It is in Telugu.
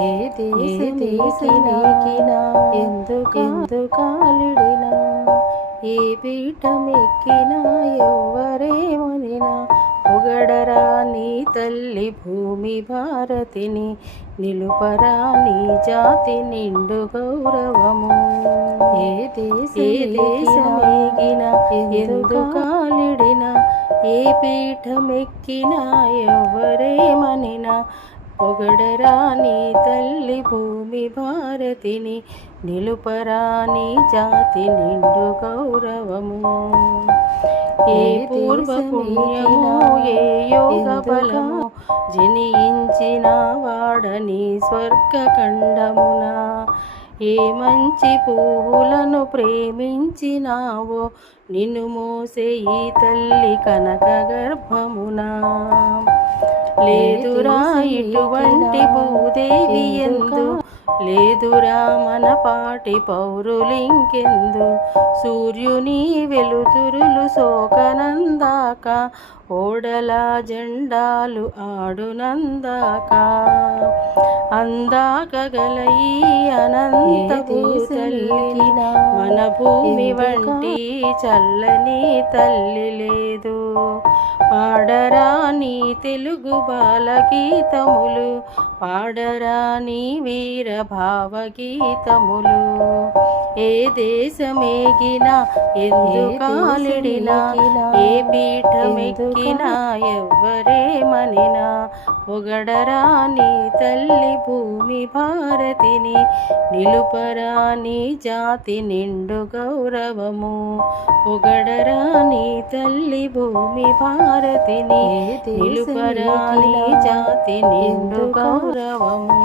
ఏ దేశ దేశినా ఎందుకాలుడినా ఏ పీఠమెక్కినా ఎవ్వరేమనినా పొగడరా నీ తల్లి భూమి భారతిని నిలుపరా నీ జాతి నిండు గౌరవము. ఏ దేశ ఏ దేశమేగినా ఎందుకాలిడినా ఏ పీఠమెక్కినా ఎవ్వరేమనినా పొగడరా నీ తల్లి భూమి భారతిని నిలుపరా నీ జాతి నిండు గౌరవము. ఏ పూర్వ పుణ్యము ఏ యోగ బలము జనించిన వాడని స్వర్గ ఖండమున ఏ మంచి పువ్వులను ప్రేమించినావో నిన్ను మోసే ఈ తల్లి కనక గర్భమునా. లేదురా ఇటువంటి భూదేవి ఎందు లేదురా మన పాటి పౌరులింకెందు. సూర్యుని వెలుతురులు సోకనందాక ఓడల జెండాలు ఆడునందాక. అందాక గల ఈ అనంత భూతల్లి మన భూమి వంటి చల్లని తల్లి లేదు. పాడరా నీ తెలుగు బాలగీతములు పాడరా నీ వీర భావగీతములు. ఏ దేశమేగినా ఎందుకాలిడినా ఏ పీఠమెక్కినా ఎవ్వరేమనినా పొగడరా నీ తల్లి భూమి భారతిని నిలుపరా నీ జాతి నిండు గౌరవము. పొగడరా నీ తల్లి భూమి భారతిని నిలుపరా నీ జాతి నిండు గౌరవము